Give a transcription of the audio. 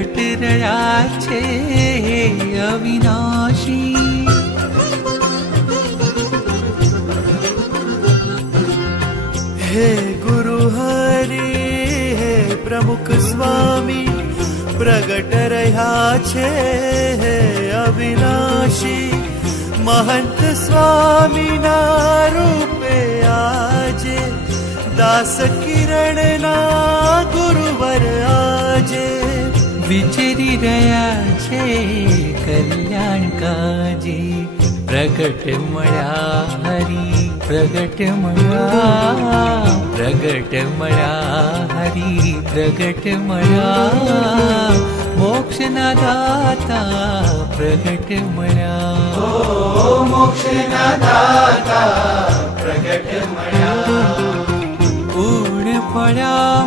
પ્રગટ રહ્યા છે અવિનાશી. હે ગુરુ હરિ હે પ્રમુખ સ્વામી પ્રગટ રહ્યા છે હે અવિનાશી. મહંત સ્વામીના રૂપે આજે દાસ કિરણના ગુરુવર આજે વિચરી રહ્યા છે કલ્યાણકાજી. પ્રગટ મળ્યા હરી પ્રગટ મળ્યા, પ્રગટ મળ્યા હરી પ્રગટ મળ્યા, મોક્ષના દાતા પ્રગટ મળ્યા. મોક્ષના દાતા પ્રગટ મળ્યા. પૂર્ણ પડ્યા